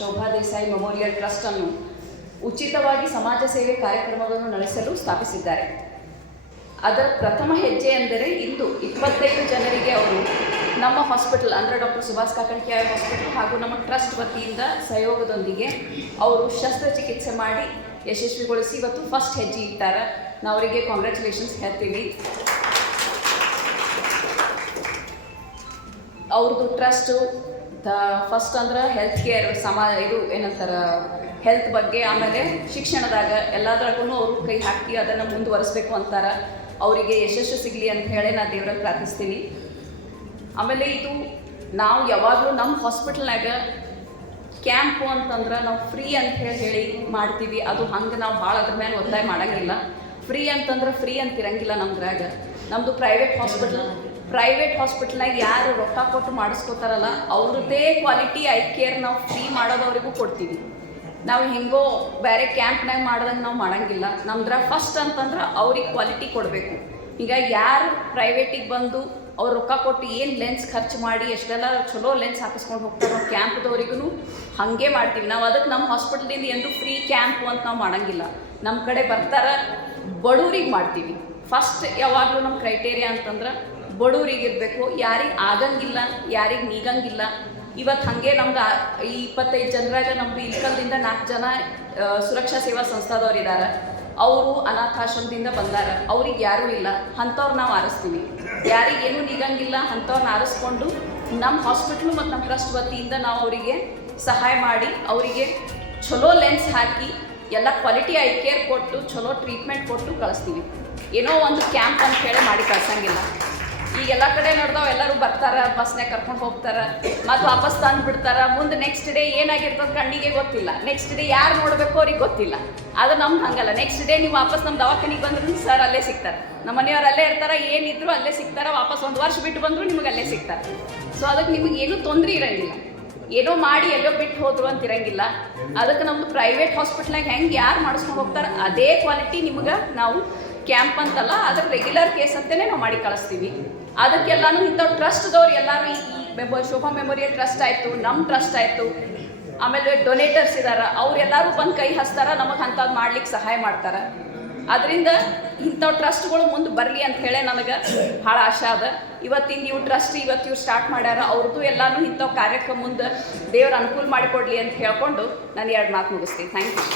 Shobha Desai memorial ಟ್ರಸ್ಟನ್ನು ಉಚಿತವಾಗಿ ಸಮಾಜ ಸೇವೆ ಕಾರ್ಯಕ್ರಮವನ್ನು ನಡೆಸಲು ಸ್ಥಾಪಿಸಿದ್ದಾರೆ. ಅದರ ಪ್ರಥಮ ಹೆಜ್ಜೆ ಎಂದರೆ ಇಂದು 25 ಜನರಿಗೆ ಅವರು ನಮ್ಮ ಹಾಸ್ಪಿಟಲ್ ಅಂದರೆ ಡಾಕ್ಟರ್ ಸುಭಾಷ್ ಕಾಕಣಿಕೆ ಹಾಸ್ಪಿಟಲ್ ಹಾಗೂ ನಮ್ಮ ಟ್ರಸ್ಟ್ ವತಿಯಿಂದ ಸಹಯೋಗದೊಂದಿಗೆ ಅವರು ಶಸ್ತ್ರಚಿಕಿತ್ಸೆ ಮಾಡಿ ಯಶಸ್ವಿಗೊಳಿಸಿ ಇವತ್ತು ಫಸ್ಟ್ ಹೆಜ್ಜೆ ಇಟ್ಟಾರೆ. ನಾವು ಅವರಿಗೆ ಕಾಂಗ್ರ್ಯಾಚುಲೇಷನ್ಸ್ ಹೇಳ್ತೀವಿ. ಅವ್ರದ್ದು ಟ್ರಸ್ಟು ಫಸ್ಟ್ ಅಂದ್ರೆ ಹೆಲ್ತ್ ಕೇರ್ ಇದು ಏನಂತಾರೆ ಹೆಲ್ತ್ ಬಗ್ಗೆ, ಆಮೇಲೆ ಶಿಕ್ಷಣದಾಗ ಎಲ್ಲದರಗೂ ಅವರು ಕೈ ಹಾಕಿ ಅದನ್ನು ಮುಂದುವರಿಸಬೇಕು ಅಂತಾರೆ. ಅವರಿಗೆ ಯಶಸ್ಸು ಸಿಗಲಿ ಅಂತ ಹೇಳಿ ನಾನು ದೇವ್ರಿಗೆ ಪ್ರಾರ್ಥಿಸ್ತೀನಿ. ಆಮೇಲೆ ಇದು ನಾವು ಯಾವಾಗಲೂ ನಮ್ಮ ಹಾಸ್ಪಿಟಲ್ನಾಗ ಕ್ಯಾಂಪು ಅಂತಂದ್ರೆ ನಾವು ಫ್ರೀ ಅಂತ ಹೇಳಿ ಮಾಡ್ತೀವಿ. ಅದು ಹಂಗೆ ನಾವು ಭಾಳ ಅದ್ರ ಮೇಲೆ ಒತ್ತಾಯ ಮಾಡೋಂಗಿಲ್ಲ. ಫ್ರೀ ಅಂತಂದ್ರೆ ಫ್ರೀ ಅಂತಿರಂಗಿಲ್ಲ. ನಮ್ದ್ರಾಗ ನಮ್ಮದು ಪ್ರೈವೇಟ್ ಹಾಸ್ಪಿಟಲ್ನಾಗ ಯಾರು ರೊಕ್ಕ ಕೊಟ್ಟು ಮಾಡಿಸ್ಕೋತಾರಲ್ಲ ಅವ್ರದ್ದೇ ಕ್ವಾಲಿಟಿ ಐ ಕೇರ್ ನಾವು ಫ್ರೀ ಮಾಡೋದವರಿಗೂ ಕೊಡ್ತೀವಿ. ನಾವು ಹೆಂಗೋ ಬೇರೆ ಕ್ಯಾಂಪ್ನಾಗ ಮಾಡ್ದಂಗೆ ನಾವು ಮಾಡೋಂಗಿಲ್ಲ. ನಮ್ದ್ರಾಗ ಫಸ್ಟ್ ಅಂತಂದ್ರೆ ಅವ್ರಿಗೆ ಕ್ವಾಲಿಟಿ ಕೊಡಬೇಕು. ಈಗ ಯಾರು ಪ್ರೈವೇಟಿಗೆ ಬಂದು ಅವ್ರು ರೊಕ್ಕ ಕೊಟ್ಟು ಏನು ಲೆನ್ಸ್ ಖರ್ಚು ಮಾಡಿ ಎಷ್ಟೆಲ್ಲ ಚಲೋ ಲೆನ್ಸ್ ಹಾಕಿಸ್ಕೊಂಡು ಹೋಗ್ತಾರೆ ನಾವು ಕ್ಯಾಂಪ್ದವ್ರಿಗೂ ಹಾಗೆ ಮಾಡ್ತೀವಿ. ನಾವು ಅದಕ್ಕೆ ನಮ್ಮ ಹಾಸ್ಪಿಟಲ್ದಿಂದ ಎಂದು ಫ್ರೀ ಕ್ಯಾಂಪು ಅಂತ ನಾವು ಮಾಡೋಂಗಿಲ್ಲ. ನಮ್ಮ ಕಡೆ ಬರ್ತಾರೆ ಬಡವ್ರಿಗೆ ಮಾಡ್ತೀವಿ. ಫಸ್ಟ್ ಯಾವಾಗಲೂ ನಮ್ಮ ಕ್ರೈಟೇರಿಯಾ ಅಂತಂದ್ರೆ ಬಡವ್ರಿಗೆ ಇರಬೇಕು. ಯಾರಿಗೆ ಆಗಂಗಿಲ್ಲ, ಯಾರಿಗೆ ನೀಗಂಗಿಲ್ಲ. ಇವತ್ತು ಹಾಗೆ ನಮ್ದು ಈ 25 ಜನರಾಗ ನಮ್ಮದು ಇಲ್ಕಲ್ದಿಂದ 4 ಜನ ಸುರಕ್ಷಾ ಸೇವಾ ಸಂಸ್ಥಾದವ್ರು ಇದ್ದಾರೆ. ಅವರು ಅನಾಥಾಶ್ರಮದಿಂದ ಬಂದಾರ. ಅವ್ರಿಗೆ ಯಾರೂ ಇಲ್ಲ, ಅಂಥವ್ರು ನಾವು ಆರಿಸ್ತೀವಿ. ಯಾರಿಗೇನು ನೀಗಂಗಿಲ್ಲ ಅಂಥವ್ರನ್ನ ಆರಿಸ್ಕೊಂಡು ನಮ್ಮ ಹಾಸ್ಪಿಟ್ಲು ಮತ್ತು ನಮ್ಮ ಟ್ರಸ್ಟ್ ವತಿಯಿಂದ ನಾವು ಅವರಿಗೆ ಸಹಾಯ ಮಾಡಿ ಅವರಿಗೆ ಚಲೋ ಲೆನ್ಸ್ ಹಾಕಿ ಎಲ್ಲ ಕ್ವಾಲಿಟಿ ಐ ಕೇರ್ ಕೊಟ್ಟು ಚಲೋ ಟ್ರೀಟ್ಮೆಂಟ್ ಕೊಟ್ಟು ಕಳಿಸ್ತೀವಿ. ಏನೋ ಒಂದು ಕ್ಯಾಂಪ್ ಅಂತ ಹೇಳಿ ಮಾಡಿ ಕಳ್ಸಂಗಿಲ್ಲ. ಈಗೆಲ್ಲ ಕಡೆ ನೋಡ್ದಾವ್ ಎಲ್ಲರೂ ಬರ್ತಾರೆ, ಬಸ್ನಾಗ ಕರ್ಕೊಂಡು ಹೋಗ್ತಾರೆ, ಮತ್ತು ವಾಪಸ್ ತಂದು ಬಿಡ್ತಾರೆ. ಮುಂದೆ ನೆಕ್ಸ್ಟ್ ಡೇ ಏನಾಗಿರ್ತದೆ ಕಣ್ಣಿಗೆ ಗೊತ್ತಿಲ್ಲ. ನೆಕ್ಸ್ಟ್ ಡೇ ಯಾರು ನೋಡಬೇಕು ಅವ್ರಿಗೆ ಗೊತ್ತಿಲ್ಲ. ಅದು ನಮ್ಗೆ ಹಂಗಲ್ಲ. ನೆಕ್ಸ್ಟ್ ಡೇ ನೀವು ವಾಪಸ್ ನಮ್ಮ ದವಾಖಾನಿಗೆ ಬಂದ್ರೂ ಸರ್ ಅಲ್ಲೇ ಸಿಗ್ತಾರೆ, ನಮ್ಮ ಮನೆಯವ್ರು ಅಲ್ಲೇ ಇರ್ತಾರೆ, ಏನಿದ್ರು ಅಲ್ಲೇ ಸಿಗ್ತಾರೆ. ವಾಪಸ್ 1 ವರ್ಷ ಬಿಟ್ಟು ಬಂದರೂ ನಿಮಗೆ ಅಲ್ಲೇ ಸಿಗ್ತಾರೆ. ಸೊ ಅದಕ್ಕೆ ನಿಮಗೆ ಏನೂ ತೊಂದರೆ ಇರೋಂಗಿಲ್ಲ. ಏನೋ ಮಾಡಿ ಎಲ್ಲೋ ಬಿಟ್ಟು ಹೋದ್ರು ಅಂತ ಇರೋಂಗಿಲ್ಲ. ಅದಕ್ಕೆ ನಮ್ಮದು ಪ್ರೈವೇಟ್ ಹಾಸ್ಪಿಟ್ಲಾಗ ಹೆಂಗೆ ಯಾರು ಮಾಡಿಸ್ಕೊಂಡು ಹೋಗ್ತಾರೆ ಅದೇ ಕ್ವಾಲಿಟಿ ನಿಮ್ಗೆ ನಾವು ಕ್ಯಾಂಪ್ ಅಂತಲ್ಲ, ಅದಕ್ಕೆ ರೆಗ್ಯುಲರ್ ಕೇಸ್ ಅಂತಲೇ ನಾವು ಮಾಡಿ ಕಳಿಸ್ತೀವಿ. ಅದಕ್ಕೆಲ್ಲನೂ ಇಂಥ ಟ್ರಸ್ಟ್ದವ್ರು ಎಲ್ಲರೂ ಈ ಶೋಭಾ ಮೆಮೋರಿಯಲ್ ಟ್ರಸ್ಟ್ ಆಯಿತು, ನಮ್ಮ ಟ್ರಸ್ಟ್ ಆಯಿತು, ಆಮೇಲೆ ಡೊನೇಟರ್ಸ್ ಇದ್ದಾರೆ, ಅವರೆಲ್ಲರೂ ಬಂದು ಕೈ ಹಚ್ತಾರೆ, ನಮಗೆ ಅಂಥದ್ದು ಮಾಡ್ಲಿಕ್ಕೆ ಸಹಾಯ ಮಾಡ್ತಾರೆ. ಅದರಿಂದ ಇಂಥ ಟ್ರಸ್ಟ್ಗಳು ಮುಂದೆ ಬರಲಿ ಅಂತ ಹೇಳಿ ನನಗೆ ಭಾಳ ಆಶೆ ಅದ. ಇವತ್ತಿನ ಇವು ಟ್ರಸ್ಟ್ ಇವ್ರು ಸ್ಟಾರ್ಟ್ ಮಾಡ್ಯಾರ. ಅವ್ರದ್ದು ಎಲ್ಲನೂ ಇಂಥ ಕಾರ್ಯಕ್ರಮ ಮುಂದೆ ದೇವ್ರ ಅನುಕೂಲ ಮಾಡಿಕೊಡ್ಲಿ ಅಂತ ಹೇಳ್ಕೊಂಡು ನಾನು 2 ಮಾತು ಮುಗಿಸ್ತೀನಿ. Thank you.